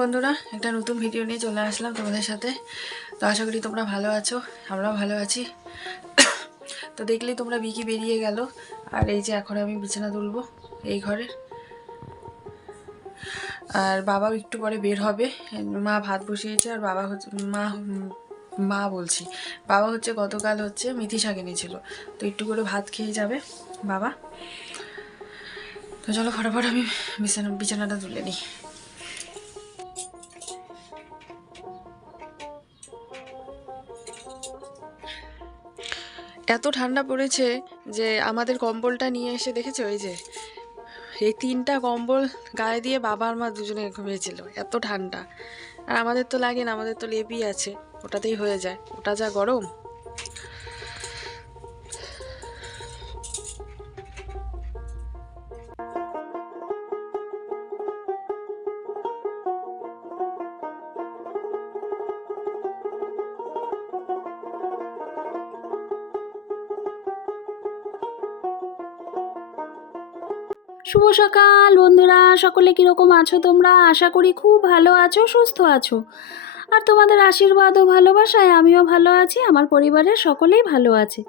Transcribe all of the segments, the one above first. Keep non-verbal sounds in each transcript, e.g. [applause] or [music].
বন্ধুরা, একটা নতুন ভিডিও নিয়ে চলে আসলাম তোমাদের সাথে। তো আশা করি তোমরা ভালো আছো, আমরাও ভালো আছি। তো দেখলেই তোমরা বিকি বেরিয়ে গেল। আর এই যে এখন আমি বিছানা তুলবো এই ঘরের আর বাবাও একটু পরে বের হবে। মা ভাত বসিয়েছে আর বাবা হচ্ছে, মা মা বলছি, বাবা হচ্ছে গতকাল হচ্ছে মেথি শাক এনেছিল। তো একটু করে ভাত খেয়ে যাবে বাবা। তো চলো ফটাফট আমি বিছানা, বিছানাটা তুলে নিই। এত ঠান্ডা পড়েছে যে আমাদের কম্বলটা নিয়ে এসে দেখেছে? ওই যে, এই তিনটা কম্বল গায়ে দিয়ে বাবা আর মা দুজনে ঘুমিয়েছিল, এত ঠান্ডা। আর আমাদের তো লাগে না, আমাদের তো লেপি আছে, ওটাতেই হয়ে যায়। ওটা যা গরম সকাল, বন্ধুরা। সকলে কীরকম আছো তোমরা? আশা করি খুব ভালো আছো, সুস্থ আছো। আর তোমাদের আশীর্বাদ ও ভালোবাসায় আমিও ভালো আছি, আমার পরিবারের সকলেই ভালো আছে।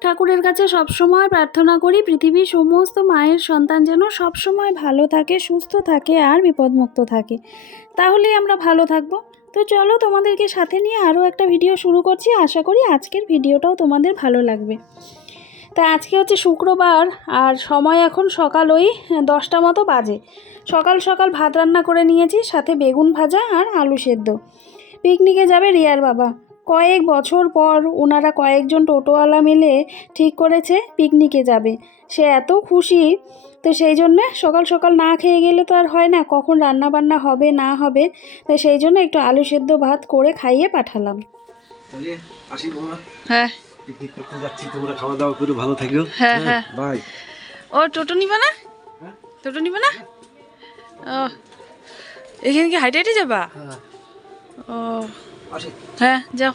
ঠাকুরের কাছে সবসময় প্রার্থনা করি, পৃথিবীর সমস্ত মায়ের সন্তান যেন সবসময় ভালো থাকে, সুস্থ থাকে আর বিপদমুক্ত থাকে। তাহলেই আমরা ভালো থাকব। তো চলো তোমাদেরকে সাথে নিয়ে আরও একটা ভিডিও শুরু করছি। আশা করি আজকের ভিডিওটাও তোমাদের ভালো লাগবে। তা আজকে হচ্ছে শুক্রবার আর সময় এখন সকাল ওই দশটা মতো বাজে। সকাল সকাল ভাত রান্না করে নিয়েছি সাথে বেগুন ভাজা আর আলু সেদ্ধ। পিকনিকে যাবে রিয়ার বাবা। কয়েক বছর পর ওনারা কয়েকজন টোটোওয়ালা মিলে ঠিক করেছে পিকনিকে যাবে। সে এত খুশি তো সেই জন্যে সকাল সকাল না খেয়ে গেলে তো আর হয় না কখন রান্না বান্না হবে না হবে তো সেই জন্য একটু আলু সেদ্ধ ভাত করে খাইয়ে পাঠালাম। হ্যাঁ। পিকনিক করতে যাচ্ছি তোমরা খাওয়া দাওয়া করে ভালো থাকিও হ্যাঁ, হ্যাঁ। বাই ও টোটো নিবে না? হ্যাঁ? টোটো নিবে না? ও এখানে কি হাইটে হাইটে যাবা? হ্যাঁ। ও। হ্যাঁ যাও।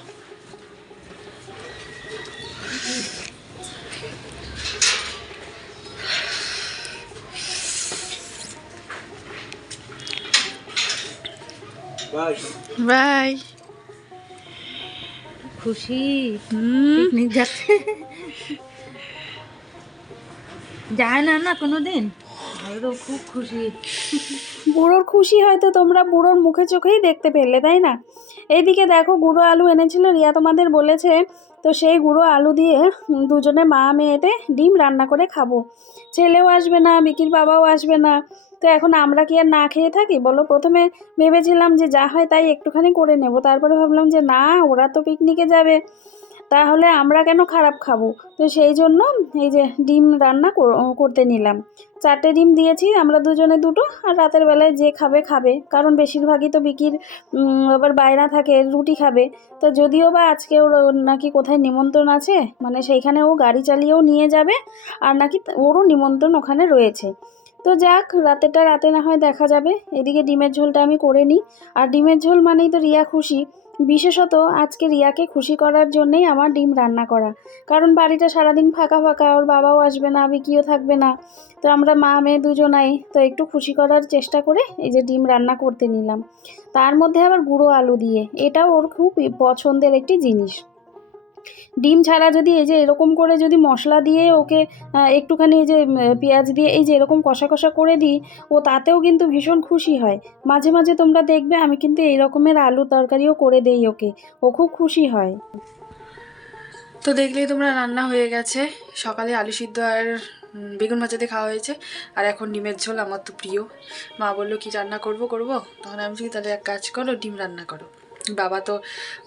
বাই বাই খুশি? পিকনিক যাচ্ছে? যায় না না কোনোদিন? খুব খুশি। বুড়োর খুশি হয়তো তোমরা বুড়োর মুখে চোখেই দেখতে পেলে তাই না? এইদিকে দেখো গুঁড়ো আলু এনেছিল রিয়া তোমাদের বলেছে তো সেই গুঁড়ো আলু দিয়ে দুজনে মা মেয়েতে ডিম রান্না করে খাব। ছেলেও আসবে না বিকির বাবাও আসবে না। তো এখন আমরা কি আর না খেয়ে থাকি? বলো, প্রথমে ভেবেছিলাম যে যা হয় তাই একটুখানি করে নেব। তারপরে ভাবলাম যে না, ওরা তো পিকনিকে যাবে। তাহলে আমরা কেন খারাপ খাব? তো সেই জন্য এই যে ডিম রান্না কর- করতে নিলাম। চারটে ডিম দিয়েছি, আমরা দুজনে দুটো, আর রাতের বেলায় যে খাবে খাবে। কারণ বেশিরভাগই তো বিকির আবার বাইরা থাকে, রুটি খাবে। তো যদিও বা আজকে ওর নাকি কোথায় নিমন্ত্রণ আছে মানে সেইখানে ও গাড়ি চালিয়েও নিয়ে যাবে, আর নাকি ওরও নিমন্ত্রণ ওখানে রয়েছে। তো যাক, রাতেরটা রাতে না হয় দেখা যাবে। এদিকে ডিমের ঝোলটা আমি করে নিই। আর ডিমের ঝোল মানেই তো রিয়া খুশি। বিশেষত আজকে রিয়াকে খুশি করার জন্যেই আমার ডিম রান্না করা। কারণ বাড়িটা সারাদিন ফাঁকা ফাঁকা, ওর বাবাও আসবে না বিকিও থাকবে না। তো আমরা মা, মেয়ে দুজনাই তো একটু খুশি করার চেষ্টা করে এই যে ডিম রান্না করতে নিলাম। তার মধ্যে আবার গুঁড়ো আলু দিয়ে। এটাও ওর খুব পছন্দের একটি জিনিস। ডিম ছাড়া যদি এই যে এরকম করে যদি মশলা দিয়ে ওকে একটুখানি এই যে পেঁয়াজ দিয়ে এই যে এরকম কষা কষা করে দিই, ও তাতেও কিন্তু ভীষণ খুশি হয়। মাঝে মাঝে তোমরা দেখবে আমি কিন্তু এই রকমের আলু তরকারিও করে দেই ওকে। ও খুব খুশি হয়। তো দেখলেই তোমরা রান্না হয়ে গেছে। সকালে আলু সিদ্ধ আর বেগুন ভাজাতে খাওয়া হয়েছে। আর এখন ডিমের ঝোল আমার তো প্রিয়। মা বলল, কি রান্না করব করব? তখন আমি তাহলে এক কাজ করো, ডিম রান্না করো। বাবা তো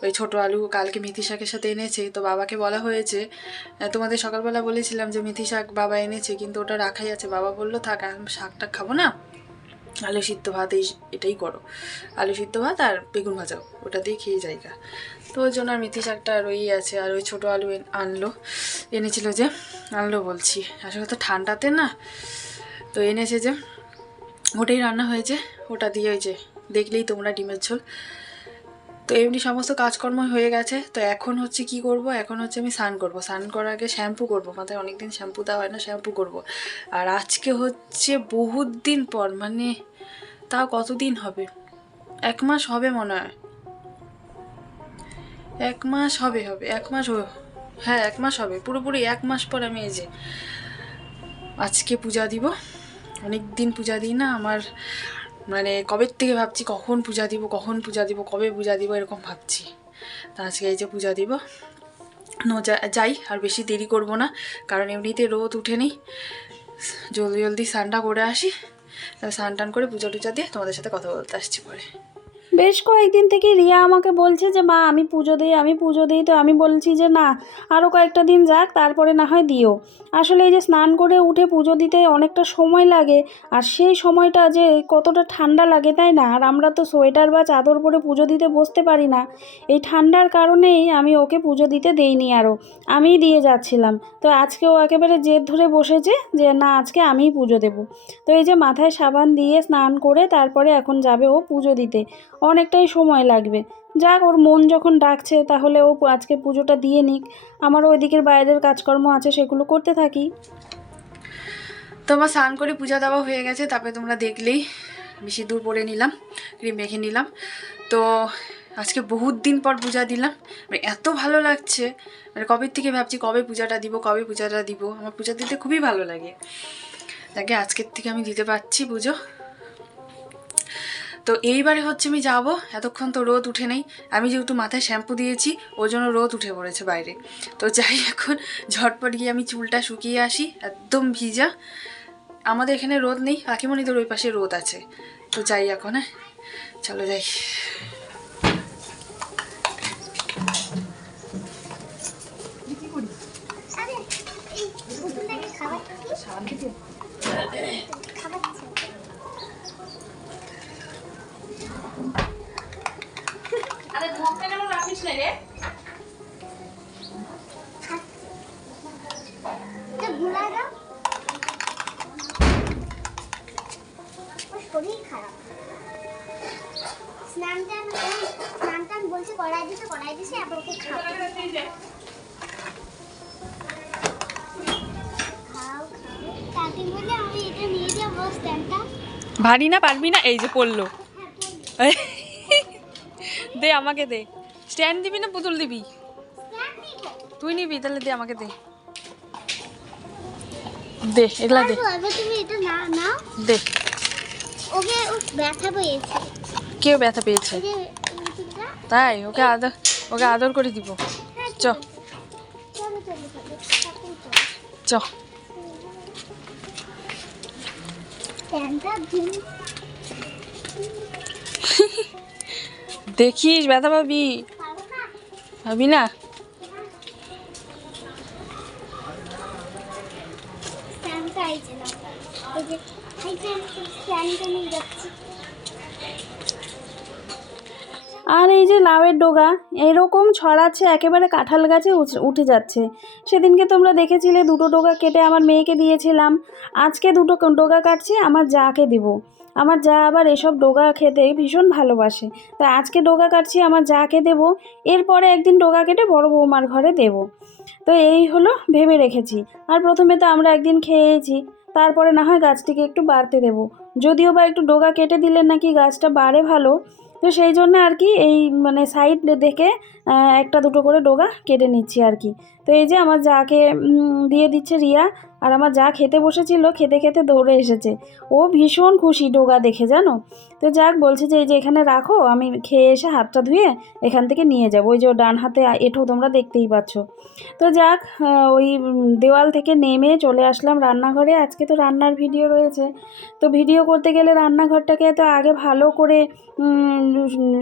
ওই ছোটো আলু কালকে মেথি শাকের সাথে এনেছে, তো বাবাকে বলা হয়েছে তোমাদের সকালবেলা বলেছিলাম যে মেথি শাক বাবা এনেছে, কিন্তু ওটা রাখাই আছে। বাবা বলল, থাক শাকটা খাব না, আলু সিদ্ধ ভাত, এই এটাই করো। আলু সিদ্ধ ভাত আর বেগুন ভাজাও ওটা দিয়ে খেয়ে যাইগা তো ওই জন্য আর মেথি শাকটা রয়েই আছে, আর ওই ছোটো আলু আনলো, এনেছিল যে, আনলো বলছি। আসলে তো ঠান্ডাতে না, তো এনেছে যে, ওটাই রান্না হয়েছে, ওটা দিয়ে ওই যে, দেখলেই তোমরা ডিমের ঝোল। তো এমনি সমস্ত কাজকর্ম হয়ে গেছে। তো এখন হচ্ছে কি করব? এখন হচ্ছে আমি স্নান করব। স্নান করার আগে শ্যাম্পু করব। মাথায় অনেকদিন শ্যাম্পু দেওয়া হয় না, শ্যাম্পু করব। আর আজকে হচ্ছে বহুত দিন পর মানে তাও কতদিন হবে? এক মাস হবে মনে হয়। এক মাস হবে হবে। এক মাস হ্যাঁ এক মাস হবে। পুরোপুরি এক মাস পর আমি এই যে আজকে পূজা দিব। অনেক দিন পূজা দিই না, আমার মানে কবের থেকে ভাবছি, কখন পূজা দিব, কখন পূজা দিব, কবে পূজা দিব, এরকম ভাবছি। তা আজকে এই যে পূজা দিব। নো যাই, আর বেশি দেরি করব না, কারণ এমনিতে রোদ উঠেনি জলদি জলদি স্নানটা করে আসি। স্নান টান করে পূজা টুজা দিয়ে তোমাদের সাথে কথা বলতে আসছি পরে। বেশ কয়েকদিন থেকে রিয়া আমাকে বলছে যে, মা, আমি পুজো দিই, আমি পুজো দিই। তো আমি বলছি যে, না আরও কয়েকটা দিন যাক, তারপরে না হয় দিও। আসলে এই যে স্নান করে উঠে পুজো দিতে অনেকটা সময় লাগে, আর সেই সময়টা যে কতটা ঠান্ডা লাগে, তাই না? আর আমরা তো সোয়েটার বা চাদর পরে পুজো দিতে বসতে পারি না। এই ঠান্ডার কারণেই আমি ওকে পুজো দিতে দেইনি আরও আমিই দিয়ে যাচ্ছিলাম। তো আজকে ও একেবারে জেদ ধরে বসেছে যে, না, আজকে আমিই পুজো দেবো। তো এই যে মাথায় সাবান দিয়ে স্নান করে তারপরে এখন যাবে ও পুজো দিতে। অনেকটাই সময় লাগবে। যাক, ওর মন যখন ডাকছে, তাহলে ও আজকে পুজোটা দিয়ে নিক। আমারও ওইদিকের বাইরের কাজকর্ম আছে, সেগুলো করতে থাকি। তো আমার স্নান করে পূজা দেওয়া হয়ে গেছে, তারপরে তোমরা দেখলেই। বেশি দূর পরে নিলাম, ক্রিম মেখে নিলাম। তো আজকে বহুত দিন পর পূজা দিলাম। মানে এত ভালো লাগছে। মানে কবে থেকে ভাবছি, কবে পূজাটা দিব, কবে পূজাটা দিব? আমার পূজা দিতে খুবই ভালো লাগে। তাকে আজকের থেকে আমি দিতে পারছি পুজো। তো এইবারে হচ্ছে আমি যাব। এতক্ষণ তো রোদ উঠে নেই। আমি যেহেতু মাথায় শ্যাম্পু দিয়েছি ওই জন্য রোদ উঠে পড়েছে বাইরে। তো যাই এখন ঝটপট গিয়ে আমি চুলটা শুকিয়ে আসি, একদম ভিজা। আমাদের এখানে রোদ নেই, কাকিমণিদের ওই পাশে রোদ আছে। তো যাই এখন হ্যাঁ? চলো যাই। শরীর খারাপ। স্নান টান স্নান টান বলছে করাই দিছে করাই দিছে আবার ওকে খাও খাও খাও। কাকি বলে আমি এটা নিয়ে যাব স্ট্যান্ডটা ভারী না পারবি না? এই যে পড়ল। হ্যাঁ [laughs] দে আমাকে দে। স্ট্যান্ড দিবি না পুতুল দিবি? তুই নিবি তাহলে দে আমাকে দে। দে এগুলা দে। তুমি এটা না নাও। দে। ওকে ব্যথা পেয়েছে। কেউ ব্যথা পেয়েছে। তাই ওকে আদর ওকে আদর করে দিব। হ্যাঁ চ। চ। দেখিস ব্যথা পাবি। না। আর এই যে লাউয়ের ডোগা এরকম ছড়াচ্ছে একেবারে কাঁঠাল গাছে উঠে যাচ্ছে। সেদিনকে তোমরা দেখেছিলে দুটো ডোগা কেটে আমার মেয়েকে দিয়েছিলাম। আজকে দুটো ডোগা কাটছি আমার যাকে দিব। আমার যা আবার এসব ডোগা খেতে ভীষণ ভালোবাসে। তা আজকে ডোগা কাটছি, আমার যাকে দেব, এরপরে একদিন ডোগা কেটে বড় বৌমার ঘরে দেব। তো এই হলো ভেবে রেখেছি। আর প্রথমে তো আমরা একদিন খেয়েছি, তারপরে না হয় গাছটিকে একটু বাড়তে দেব। যদিও বা একটু ডোগা কেটে দিলে নাকি গাছটা বাড়ে ভালো, তো সেই জন্য আর কি এই মানে সাইড দেখে একটা দুটো করে ডোগা কেটে নিচ্ছি আর কি। তো এই যে আমার যাকে দিয়ে দিচ্ছে রিয়া আর আমার যা খেতে বসেছিল, খেতে খেতে দৌড়ে এসেছে। ও ভীষণ খুশি ডোগা দেখে, জানো? তো যাক, বলছে যে এই যে এখানে রাখো, আমি খেয়ে এসে হাতটা ধুয়ে এখান থেকে নিয়ে যাব। ওই যে ডান হাতে এঠো তোমরা দেখতেই পাচ্ছ। তো যাক ওই দেওয়াল থেকে নেমে চলে আসলাম রান্নাঘরে। আজকে তো রান্নার ভিডিও রয়েছে। তো ভিডিও করতে গেলে রান্নাঘরটাকে তো আগে ভালো করে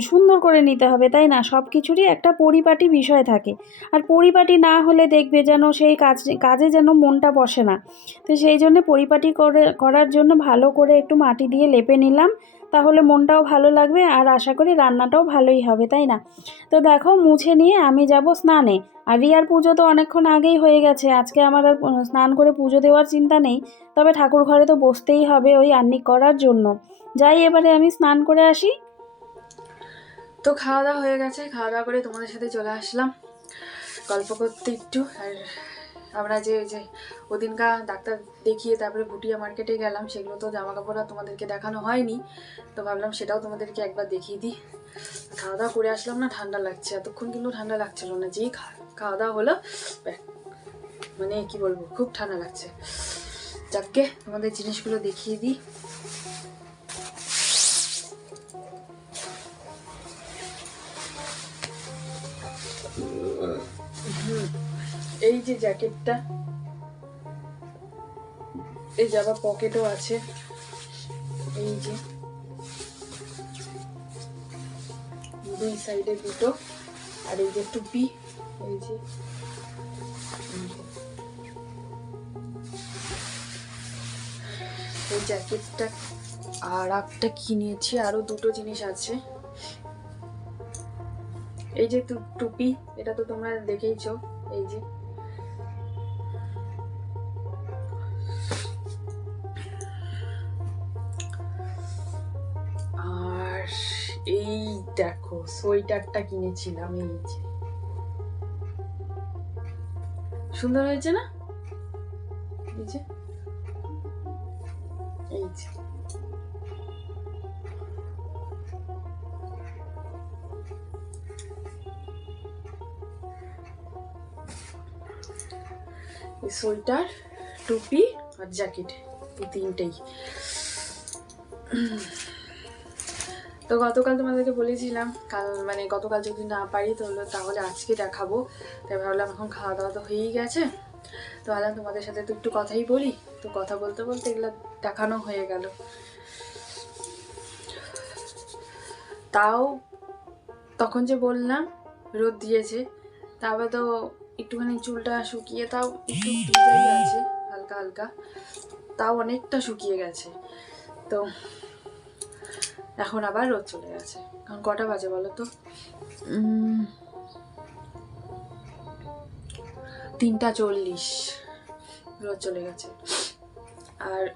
সুন্দর করে নিতে হবে, তাই না? সব কিছুরই একটা পরিপাটি বিষয় থাকে। আর পরিপাটি না হলে দেখবে যেন সেই কাজ, কাজে যেন মনটা বসে না। তো সেই জন্য পরিপাটি করে, করার জন্য ভালো করে একটু মাটি দিয়ে লেপে নিলাম। তাহলে মনটাও ভালো লাগবে আর আশা করি রান্নাটাও ভালোই হবে, তাই না? তো দেখো মুছে নিয়ে আমি যাব স্নানে। আর রিয়ার পুজো তো অনেকক্ষণ আগেই হয়ে গেছে। আজকে আমার আর স্নান করে পুজো দেওয়ার চিন্তা নেই। তবে ঠাকুর ঘরে তো বসতেই হবে ওই আন্নিক করার জন্য। যাই এবারে আমি স্নান করে আসি। তো খাওয়া দাওয়া হয়ে গেছে। খাওয়া দাওয়া করে তোমাদের সাথে চলে আসলাম। গল্প করতে একটু। আর আমরা যে যে ওদিনকা ডাক্তার দেখিয়ে তারপরে ভুটিয়া মার্কেটে গেলাম সেগুলো তো জামা কাপড় তোমাদেরকে দেখানো হয়নি। তো ভাবলাম সেটাও তোমাদেরকে একবার দেখিয়ে দিই। খাওয়া দাওয়া করে আসলাম না ঠান্ডা লাগছে। এতক্ষণ কিন্তু ঠান্ডা লাগছিল না যেই খাওয়া দাওয়া হলো মানে কি বলব খুব ঠান্ডা লাগছে। যাকে তোমাদের জিনিসগুলো দেখিয়ে দিই। হুম, এই যে জ্যাকেটটা, এই যে আবার পকেটও আছে, এই যে দুই সাইডে দুটো, আর এই যে টুপি, এই যে এই। জ্যাকেটটা, আর একটা কিনেছি আরও দুটো জিনিস আছে এই যে টুপি, এটা তো তোমরা দেখেইছো, এই যে এই দেখো, সোয়েটারটা কিনেছিলাম, এই যে। সুন্দর হয়েছে না? এই যে। সোয়েটার, টুপি আর জ্যাকেট, এই তিনটেই। তো গতকাল তোমাদেরকে বলেছিলাম, কাল মানে গতকাল যদি না পারি তাহলে তাহলে আজকে দেখাবো। তাই ভাবলাম এখন খাওয়া দাওয়া তো হয়েই গেছে। তো ভাবলাম তোমাদের সাথে তো একটু কথাই বলি। তো কথা বলতে বলতে এগুলো দেখানো হয়ে গেল। তাও তখন যে বললাম, রোদ দিয়েছে, তারপরে তো একটুখানি চুলটা শুকিয়ে তাও একটু আছে, হালকা হালকা। তাও অনেকটা শুকিয়ে গেছে। তো এখন আবার রোদ চলে গেছে। কারণ কটা বাজে বলো তো? তিনটা চল্লিশ। রোদ চলে গেছে। আর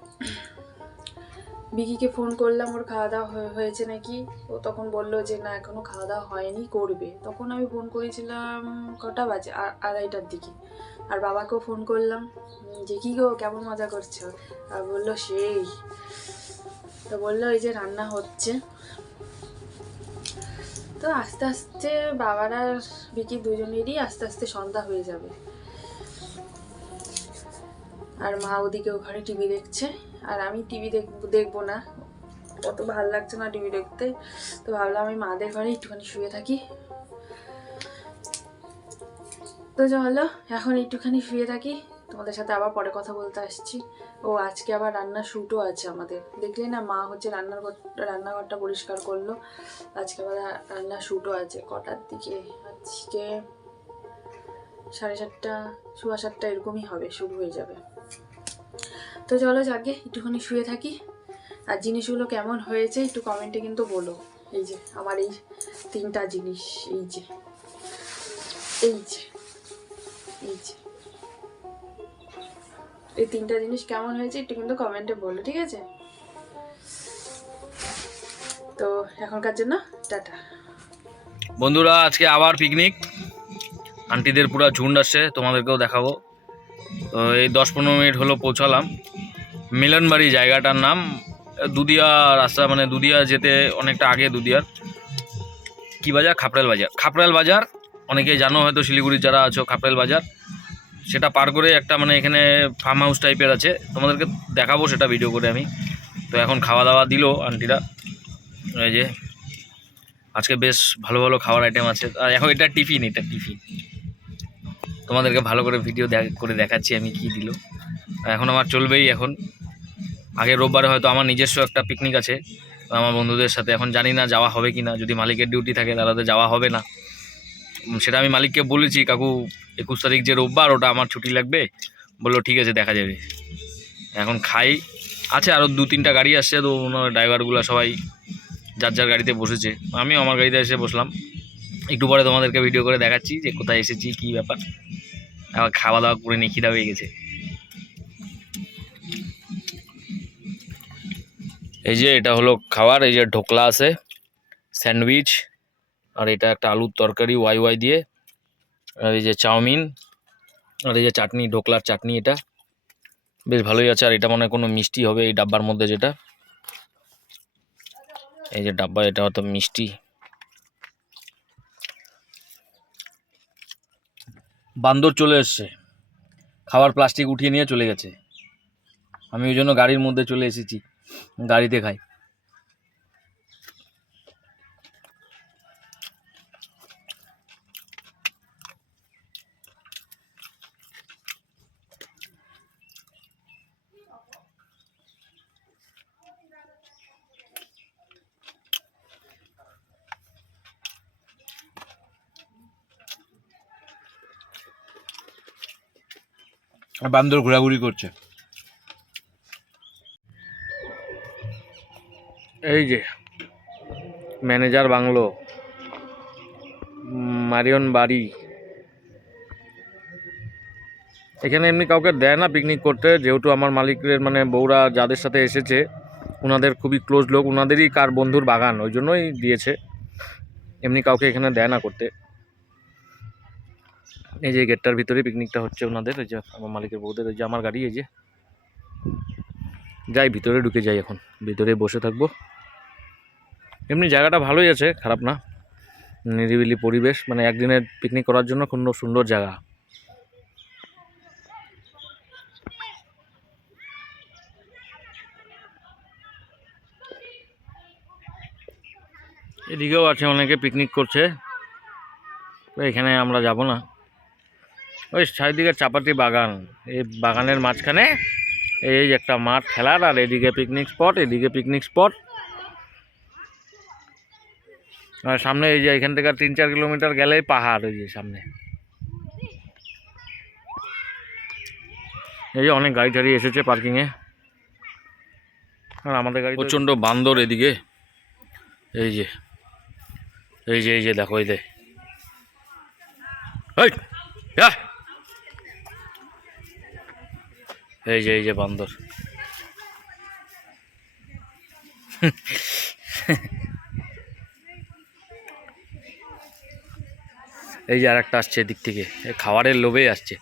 বিকিকে ফোন করলাম, ওর খাওয়া দাওয়া হয়ে- হয়েছে নাকি? ও তখন বলল যে, না, এখনও খাওয়া দাওয়া হয়নি, করবে। তখন আমি ফোন করেছিলাম কটা বাজে? আড়াইটার দিকে। আর বাবাকেও ফোন করলাম যে, কি গো, কেমন মজা করছ? আর বলল, সেই। তো বলল, এই যে রান্না হচ্ছে। তো আস্তে আস্তে বাবার আর বিকি দুজনেরই আস্তে আস্তে সন্ধ্যা হয়ে যাবে। আর মা ওদিকে ওখানে টিভি দেখছে। আর আমি টিভি দেখব না। অত ভালো লাগছে না টিভি দেখতে। তো ভাবলাম আমি মাদের ঘরে একটুখানি শুয়ে থাকি। তো চলো, এখন একটুখানি শুয়ে থাকি। তোমাদের সাথে আবার পরে কথা বলতে আসছি। ও, আজকে আবার রান্নার শ্যুটও আছে আমাদের। দেখলে না মা হচ্ছে রান্নার ঘর রান্নাঘরটা পরিষ্কার করল। আজকে আবার রান্নার শ্যুটও আছে কটার দিকে? আজকে সাড়ে সাতটা, সোয়া সাতটা এরকমই হবে, শুরু হয়ে যাবে। তো চলো যাকে, একটুখানি শুয়ে থাকি। আর জিনিসগুলো কেমন হয়েছে একটু কমেন্টে কিন্তু বলো। এই যে, আমার এই তিনটা জিনিস, এই যে এই যে এই যে। এই তিনটা জিনিস কেমন হয়েছে একটু কিন্তু কমেন্টে বলো, ঠিক আছে? তো এখনকার জন্য টাটা। বন্ধুরা, আজকে আবার পিকনিক আন্টিদের পুরো ঝুন্ড আসছে, তোমাদেরকেও দেখাবো। তো এই দশ পনেরো মিনিট হলো পৌঁছালাম। মিলনবাড়ি জায়গাটার নাম, দুদিয়া রাস্তা মানে দুদিয়া যেতে অনেকটা আগে দুদিয়ার। কি বাজার? খাপড়াল বাজার। খাপড়াল বাজার অনেকে জানো হয়তো শিলিগুড়ির যারা আছো, খাপড়াল বাজার। সেটা পার করে একটা মানে এখানে ফার্ম হাউস টাইপের আছে। তোমাদেরকে দেখাবো সেটা ভিডিও করে আমি। তো এখন খাওয়া দাওয়া দিল আন্টিরা এই যে, আজকে বেশ ভালো ভালো খাওয়ার আইটেম আছে। আর এখন এটা টিফিন এটা টিফিন তোমাদেরকে ভালো করে ভিডিও করে দেখাচ্ছি আমি কি দিল। এখন আমার চলবেই এখন। আগে রোববারে হয়তো আমার নিজস্ব একটা পিকনিক আছে। আমার বন্ধুদের সাথে, এখন জানি না যাওয়া হবে কি না যদি মালিকের ডিউটি থাকে, তাহলে তো যাওয়া হবে না। সেটা আমি মালিককে বলেছি, কাকু, একুশ তারিখ যে রোববার ওটা আমার ছুটি লাগবে। বলল, ঠিক আছে, দেখা যাবে। এখন খাই। আছে আরও দু তিনটা গাড়ি আসছে, তো ওনার ড্রাইভারগুলো সবাই যার যার গাড়িতে বসেছে। আমিও আমার গাড়িতে এসে বসলাম। একটু পরে তোমাদেরকে ভিডিও করে দেখাচ্ছি যে কোথায় এসেছি, কী ব্যাপার। আবার খাওয়া দাওয়া করে নিয়ে খিদা হয়ে গেছে। এই যে এটা হলো খাবার, এই যে ঢোকলা আছে, স্যান্ডউইচ। আর এটা একটা আলুর তরকারি ওয়াই ওয়াই দিয়ে। আর এই যে চাউমিন, আর এই যে চাটনি, ঢোকলার চাটনি এটা। বেশ ভালোই আছে, আর এটা মনে হয় কোনো মিষ্টি হবে এই ডাব্বার মধ্যে যেটা। এই যে ডাব্বা, এটা হয়তো মিষ্টি। বান্দর চলে এসছে। খাবার প্লাস্টিক উঠিয়ে নিয়ে চলে গেছে। আমি ওই জন্য গাড়ির মধ্যে চলে এসেছি। গাড়িতে খাই। বান্দর ঘোরাঘুরি করছে। এই যে, ম্যানেজার বাংলো, মারিয়ন বাড়ি। এখানে এমনি কাউকে দেয় না পিকনিক করতে, যেহেতু আমার মালিকের মানে বউরা যাদের সাথে এসেছে ওনাদের খুবই ক্লোজ লোক ওনাদেরই কার বন্ধুর বাগান, ওই জন্যই দিয়েছে। এমনি কাউকে এখানে দেয় না করতে। এই যে গেটটার ভিতরে পিকনিকটা হচ্ছে ওনাদের এই যে আমার মালিকের বউদের এই যে আমার গাড়ি, এই যে। যাই, ভিতরে ঢুকে যাই এখন, ভিতরে বসে থাকব। এমনি জায়গাটা ভালোই আছে, খারাপ না। নিরিবিলি পরিবেশ মানে একদিনের পিকনিক করার জন্য খুব সুন্দর জায়গা। এদিকেও আছে অনেকে পিকনিক করছে। তো এখানে আমরা যাব না। ওই চারিদিকে চাপাতি বাগান। এই বাগানের মাঝখানে এই একটা মাঠ খেলার, আর এদিকে পিকনিক স্পট এদিকে পিকনিক স্পট আর সামনে এই যে এখান থেকে তিন চার কিলোমিটার গেলেই পাহাড় ওই যে সামনে। এই যে অনেক গাড়ি টাড়ি এসেছে পার্কিংয়ে আর আমাদের গাড়ি প্রচণ্ড বান্দর এদিকে। এই যে এই যে এই যে দেখো, এই যে। এই যা। এই যে এই যে বান্দর। এই যে আর একটা আসছে এদিক থেকে। খাবারের লোভে আসছে।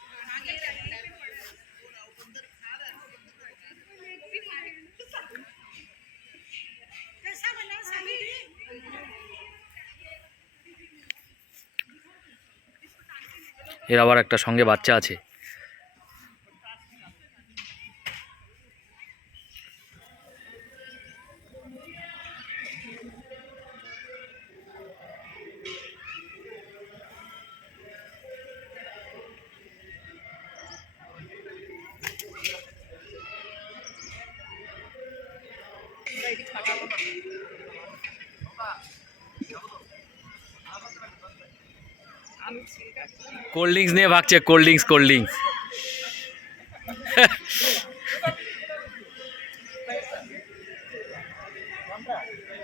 এর আবার একটা সঙ্গে বাচ্চা আছে। কোল্ড ড্রিঙ্কস নিয়ে ভাগছে cold drinks cold drinks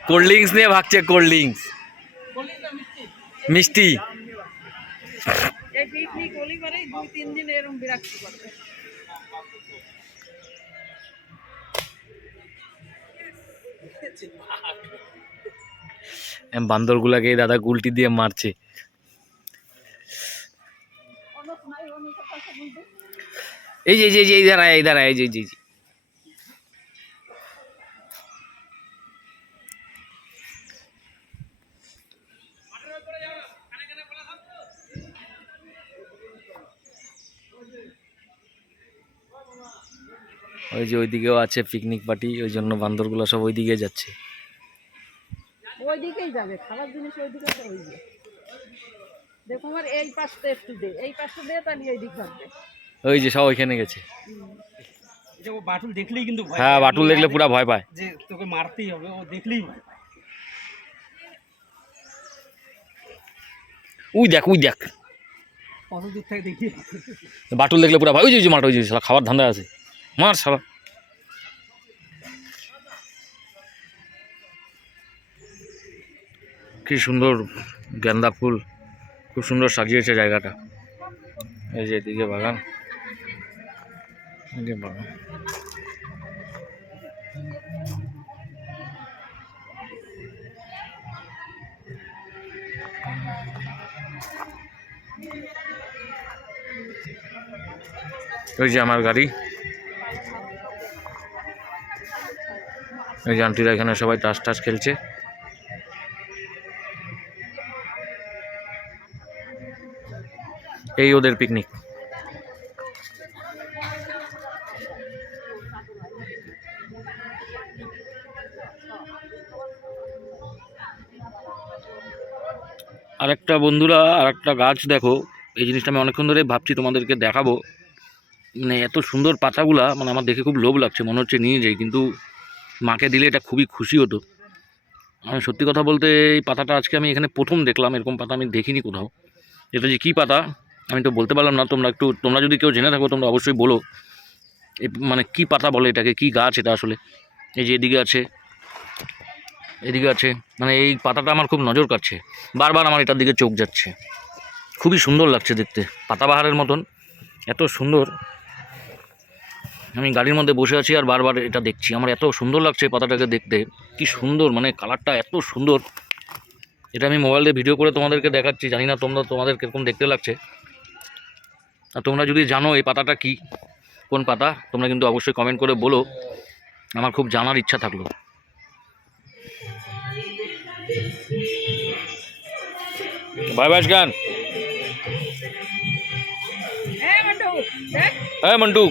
cold drinks নিয়ে ভাগছে কোল্ড ড্রিঙ্কস মিষ্টি। বান্দরগুলাকে দাদা গুলটি দিয়ে মারছে। এই যে এই যে এই যে এই দাঁড়ায় এই যে এই যে, ওই যে ওইদিকেও আছে পিকনিক পার্টি ওই জন্য বান্দরগুলো সব ওইদিকে যাচ্ছে। ওই দিকেই যাবে খাবার জিনিস ওই দিকে তো ওই দেখো আমার এই পাশটা একটু দে এই পাশটা দে তাহলে এই দিক হবে ওই যে সব ওইখানে গেছে। বাটুল দেখলেই কিন্তু হ্যাঁ বাটুল দেখলে পুরো ভয় পায়। যে তোকে মারতেই হবে ও দেখলেই ভয় পায়। উই দেখ উই দেখ। কত দূর থেকে দেখি বাটুল দেখলে পুরা ভয় ওই যে মাঠ ওই যে শালা খাবার ধান্দা আছে। মার শালা। কি সুন্দর গেন্দা ফুল খুব সুন্দর সাজিয়েছে জায়গাটা। এই যে এদিকে বাগান। যে বাগান ওই যে আমার গাড়ি এই যে আন্টিরা এখানে সবাই তাস টাস খেলছে? এই ওদের পিকনিক আরেকটা বন্ধুরা, আরেকটা গাছ দেখো। এই জিনিসটা আমি অনেকক্ষণ ধরে ভাবছি তোমাদেরকে দেখাবো। মানে এত সুন্দর পাতাগুলা মানে আমার দেখে খুব লোভ লাগছে, মনে হচ্ছে নিয়ে যাই, কিন্তু মাকে দিলে এটা খুবই খুশি হতো। আমি সত্যি কথা বলতে এই পাতাটা আজকে আমি এখানে প্রথম দেখলাম, এরকম পাতা আমি দেখিনি কোথাও। এটা যে কী পাতা, আমি তো বলতে পারলাম না, তোমরা একটু, তোমরা যদি কেউ জেনে থাকো, তোমরা অবশ্যই বলো। মানে কী পাতা বলে এটাকে, কী গাছ এটা আসলে? এই যে এদিকে আছে এদিকে আছে। মানে এই পাতাটা আমার খুব নজর কাটছে বারবার আমার এটার দিকে চোখ যাচ্ছে। খুবই সুন্দর লাগছে দেখতে। পাতাবাহারের মতন। এত সুন্দর। আমি গাড়ির মধ্যে বসে আছি আর বারবার এটা দেখছি। আমার এত সুন্দর লাগছে পাতাটাকে দেখতে। কি সুন্দর মানে কালারটা এত সুন্দর। এটা আমি মোবাইল দিয়ে ভিডিও করে তোমাদেরকে দেখাচ্ছি। জানি না তোমরা তোমাদের কীরকম দেখতে লাগছে। আর তোমরা যদি জানো এই পাতাটা কি, কোন পাতা, তোমরা কিন্তু অবশ্যই কমেন্ট করে বলো। আমার খুব জানার ইচ্ছা থাকল। বাই বাই গান। হ্যাঁ মন্টু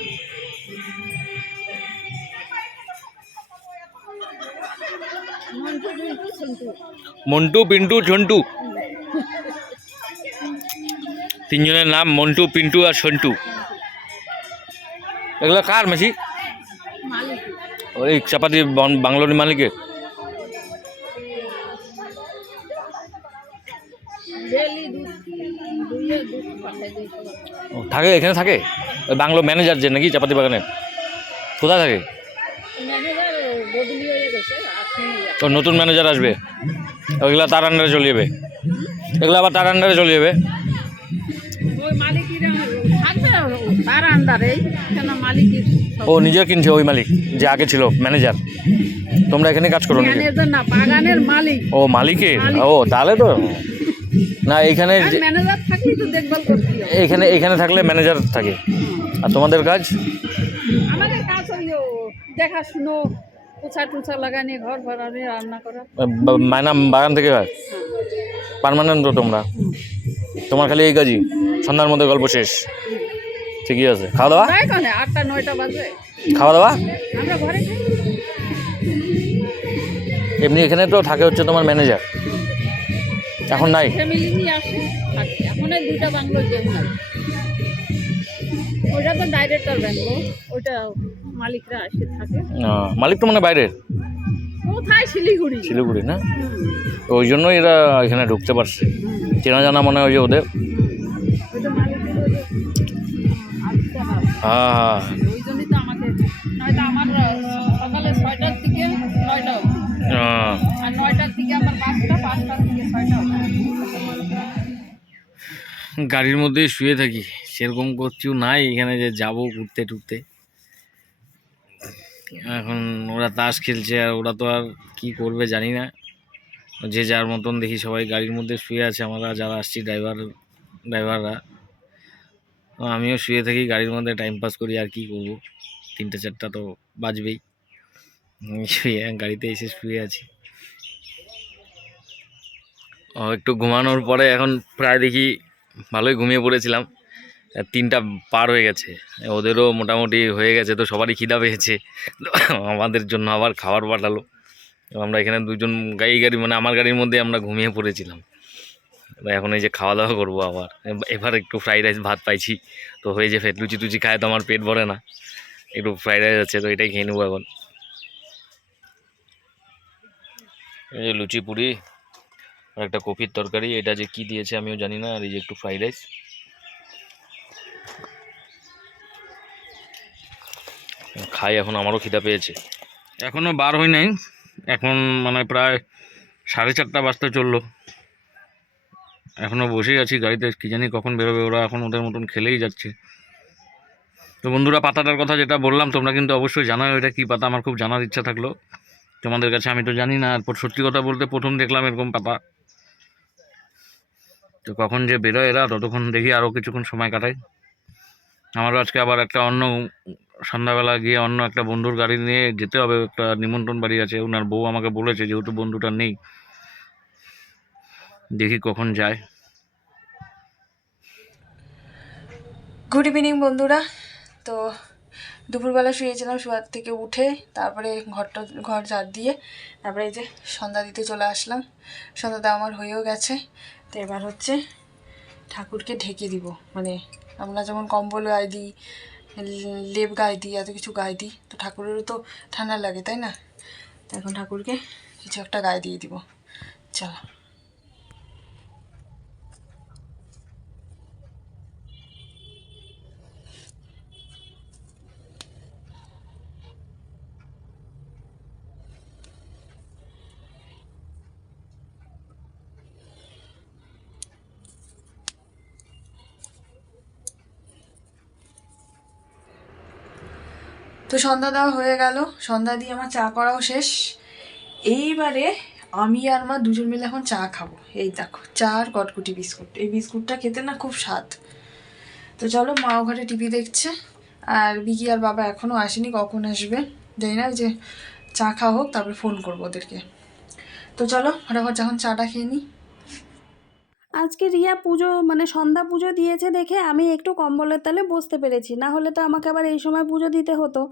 মন্টু। পিন্টু ঝন্টু তিনজনের নাম মন্টু পিন্টু আর সন্টু এগুলো কার মেশি ওই চাপাতি বাংলোর মালিকের। থাকে এখানে থাকে? বাংলো ম্যানেজার যে নাকি চাপাতি বাগানের? কোথায় থাকে? তো নতুন ম্যানেজার আসবে। ওইগুলো তার আন্ডারে চলে যাবে। এগুলো আবার তার আন্ডারে চলে যাবে? ও নিজে কিনছে ওই মালিক যে আগে ছিল ম্যানেজার তোমরা এখানে কাজ করো না বাগানের মালিক। ও মালিকের? ও তাহলে তো না এইখানে যে- ম্যানেজার থাকলে ম্যানেজার থাকে। আর তোমাদের কাজ? আমাদের কাজ ওই দেখাশুনো পোছা টুছা লাগানি ঘর ভরানি রান্না করা। মায়না বাগান থেকে হয়? পারমানেন্ট তো তোমরা? তোমার খালি এই কাজই? সন্ধ্যার মধ্যে গল্প শেষ? ঠিকই আছে। খাওয়া দাওয়া? আটটা নয়টা বাজে। খাওয়া দাওয়া? আমরা ঘরে এমনি এখানে তো থাকে হচ্ছে তোমার ম্যানেজার এখন নাই? ফ্যামিলি নিয়ে আসে এখন এই দুইটা বাংলো যে নাই। ওইটা তো ডাইরেক্টর বাংলো ওইটা মালিকরা আসে থাকে। মালিক তো মানে বাইরের? কোথায় শিলিগুড়ি। শিলিগুড়ি না? ওই জন্যই এরা এখানে ঢুকতে পারছে। চেনা জানা মনে হয় যে ওদের। হ্যাঁ হ্যাঁ ওই জন্যই তো আমাকে নয়তো আমার সকালে ছয়টার থেকে নয়টা আর নয়টার থেকে আমার পাঁচটা পাঁচটার থেকে ছয়টা। অবধি। গাড়ির মধ্যে শুয়ে থাকি। সেরকম কিছু নাই, এখানে যে যাব ঘুরতে টুরতে। এখন ওরা তাস খেলছে আর ওরা তো আর কি করবে জানি না। যে যার মতন দেখি সবাই গাড়ির মধ্যে শুয়ে আছে, আমরা যারা আসছি ড্রাইভার ড্রাইভাররা আমিও শুয়ে থাকি, গাড়ির মধ্যে টাইম পাস করি, আর কি করব? তিনটে, চারটা তো বাজবেই। শুয়ে, গাড়িতে এসে শুয়ে আছি। একটু ঘুমানোর পরে এখন প্রায় দেখি ভালোই ঘুমিয়ে পড়েছিলাম। তিনটা পার হয়ে গেছে। ওদেরও মোটামুটি হয়ে গেছে তো সবারই খিদা পেয়েছে। আমাদের জন্য আবার খাবার পাঠালো। আমরা এখানে দুজন গাড়ি গাড়ি মানে আমার গাড়ির মধ্যে আমরা ঘুমিয়ে পড়েছিলাম। এখন এই যে খাওয়া দাওয়া করব আবার। এবার একটু ফ্রাইড রাইস ভাত পাইছি। তো হয়ে যে ফেট লুচি টুচি খায় তো আমার পেট ভরে না। একটু ফ্রাইড রাইস আছে তো এটাই খেয়ে নেব এখন। এই যে লুচি পুরি আর একটা কফির তরকারি, এটা যে কি দিয়েছে আমিও জানি না, আর এই যে একটু ফ্রাইড রাইস খাই, এখন আমারও খিদা পেয়েছে। এখনও বার হই নাই, এখন মানে প্রায় সাড়ে চারটা বাজতে চলল। এখনও বসেই আছি গাড়িতে, কী জানি কখন বেরোবে, ওরা এখন ওদের মতন খেলেই যাচ্ছে। তো বন্ধুরা, পাতাটার কথা যেটা বললাম, তোমরা কিন্তু অবশ্যই জানাও এটা কী পাতা, আমার খুব জানার ইচ্ছা থাকল। তোমাদের কাছে আমি তো জানি না, আর সত্যি কথা বলতে প্রথম দেখলাম এরকম পাতা। তো কখন যে বেরোয় এরা, ততক্ষণ দেখি আরও কিছুক্ষণ সময় কাটাই আমারও আজকে আবার একটা অন্য সন্ধ্যাবেলা গিয়ে অন্য একটা বন্ধুর গাড়ি নিয়ে যেতে হবে, একটা নিমন্ত্রণ বাড়ি আছে, ওনার বউ আমাকে বলেছে যেহেতু বন্ধুটা নেই। দেখি কখন যায়। গুড ইভিনিং বন্ধুরা। তো দুপুরবেলা শুয়েছিলাম, শোয়ার থেকে উঠে তারপরে ঘরটা, ঘর ঝাড় দিয়ে তারপরে এই যে সন্ধ্যা দিতে চলে আসলাম। সন্ধ্যা দেওয়া আমার হয়েও গেছে। তো এবার হচ্ছে ঠাকুরকে ঢেকে দিব। মানে আমরা যেমন কম্বল গায়ে দিই, লেপ গায়ে দিই, এত কিছু গায়ে দিই, তো ঠাকুরেরও তো ঠান্ডা লাগে, তাই না? এখন ঠাকুরকে কিছু একটা গায়ে দিয়ে দিব। চলো। তো সন্ধ্যা দেওয়া হয়ে গেল। সন্ধ্যা দিয়ে আমার চা করাও শেষ। এইবারে আমি আর মা দুজন মিলে এখন চা খাব। এই দেখো, চা আর কটকুটি বিস্কুট। এই বিস্কুটটা খেতে না খুব স্বাদ। তো চলো মা ঘরে টিভি দেখছে। আর বিকি আর বাবা এখনও আসেনি, কখন আসবে জানি না, যে চা খাওয়া হোক, তারপরে ফোন করব ওদেরকে। তো চলো, ফটাফট যখন চাটা খেয়ে নিই। আজকে রিয়া পুজো মানে সন্ধ্যা পুজো দিয়েছে দেখে আমি একটু কম্বলের তালে বসতে পেরেছি। না হলে তো আমাকে আবার এই সময় পুজো দিতে হতো।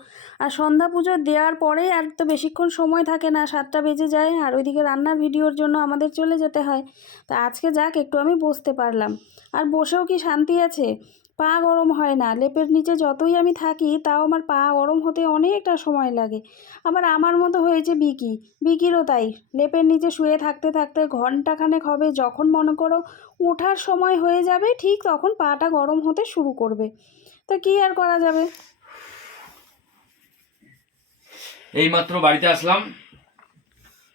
আর সন্ধ্যা পুজো দেওয়ার পরেই আর তো বেশিক্ষণ সময় থাকে না, সাতটা বেজে যায় আর ওইদিকে রান্নার ভিডিওর জন্য আমাদের চলে যেতে হয়। তা আজকে যাক, একটু আমি বসতে পারলাম। আর বসেও কি শান্তি আছে? পা গরম হয় না। লেপের নিচে যতই আমি থাকি, তাও আমার পা গরম হতে অনেকটা সময় লাগে। আবার আমার মতো হয়েছে বিকি। বিকিরও তাই। লেপের নিচে শুয়ে থাকতে থাকতে ঘন্টাখানেক হবে যখন মনে করো ওঠার সময় হয়ে যাবে, ঠিক তখন পাটা গরম হতে শুরু করবে। তা কি আর করা যাবে? এইমাত্র বাড়িতে আসলাম।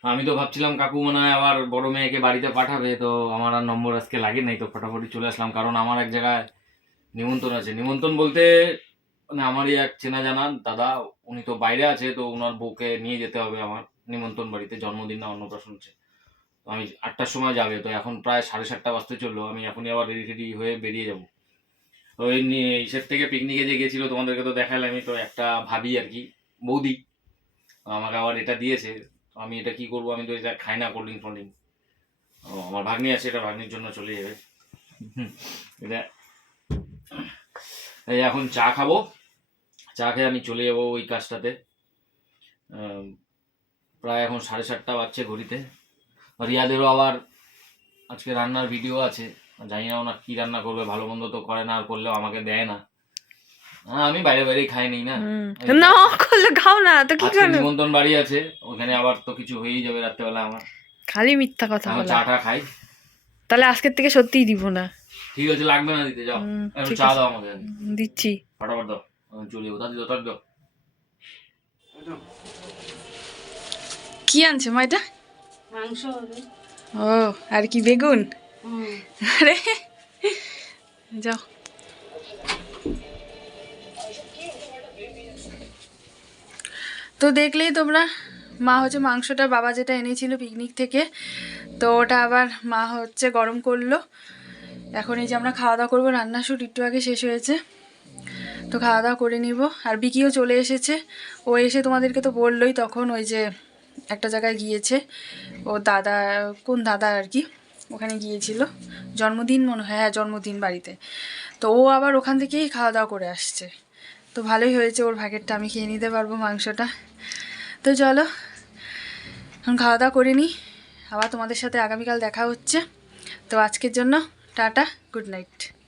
আমি তো ভাবছিলাম কাকু মনে হয় আবার বড় মেয়েকে বাড়িতে পাঠাবে, তো আমার আর নম্বর আজকে লাগে নাই, তো ফটাফটি চলে আসলাম। কারণ আমার এক জায়গায় নিমন্ত্রণ আছে। নিমন্ত্রণ বলতে মানে আমারই এক চেনা জানা দাদা, উনি তো বাইরে আছে, তো ওনার বউকে নিয়ে যেতে হবে আমার। নিমন্ত্রণ বাড়িতে জন্মদিন না অন্নপ্রাশন হচ্ছে। তো আমি আটটার সময় যাবে, তো এখন প্রায় সাড়ে সাতটা বাজতে চলল, আমি এখনই আবার রেডি রেডি হয়ে বেরিয়ে যাব। তো এই নিয়ে ইসের থেকে পিকনিকে যে গেছিল, তোমাদেরকে তো দেখালামই, তো একটা ভাবি আর কি, বৌদি, আমাকে আবার এটা দিয়েছে। আমি এটা কি করব, আমি তো এটা খাই না কোল্ড ড্রিঙ্ক ফোল্ড ড্রিঙ্ক ও, আমার ভাগ্নি আছে, এটা ভাগ্নির জন্য চলে যাবে। এটা এই এখন চা খাব। চা খেয়ে আমি চলে যাব ওই কাজটাতে। প্রায় এখন সাড়ে সাতটা বাজছে ঘড়িতে। রিয়াদেরও আবার আজকে রান্নার ভিডিও আছে। জানি না ওনার কি রান্না করবে ভালো মন্দ তো করে না আর করলেও আমাকে দেয় না। আমি বাইরে বাইরেই খাই নি? না না করলে খাও না তো কি করো নিমন্ত্রণ বাড়ি আছে ওখানে আবার তো কিছু হয়েই যাবে রাত্রেবেলা আমার। খালি মিথ্যা কথা বলা। চা টা খাই। তাহলে আজকের থেকে সত্যিই দিব না। ঠিক আছে লাগবে না দিতে যাও। একটু চা দাও আমাকে দিচ্ছি। ফটাফট দাও আমি চলে যাব। তাড়াতাড়ি দাও দাও। কি আনছে মা এটা? মাংস ও আর কি বেগুন? আরে যাও। তো দেখলেই তোমরা মা হচ্ছে মাংসটা বাবা যেটা এনেছিল পিকনিক থেকে তো ওটা আবার মা হচ্ছে গরম করল। এখন এই যে আমরা খাওয়া দাওয়া করব, রান্না শুট একটু আগে শেষ হয়েছে। তো খাওয়া দাওয়া করে নিব। আর বিকিও চলে এসেছে। ও এসে তোমাদেরকে তো বললোই তখন ওই যে একটা জায়গায় গিয়েছে। ও দাদা, কোন দাদা আর কি? ওখানে গিয়েছিল। জন্মদিন মনে হয় হ্যাঁ জন্মদিন বাড়িতে। তো ও আবার ওখান থেকেই খাওয়া দাওয়া করে আসছে। তো ভালোই হয়েছে ওর ভাগেরটা, আমি খেয়ে নিতে পারব মাংসটা। তো চলো, এখন খাওয়া দাওয়া করে নিই। আবার তোমাদের সাথে আগামীকাল দেখা হচ্ছে। তো আজকের জন্য টাটা গুড নাইট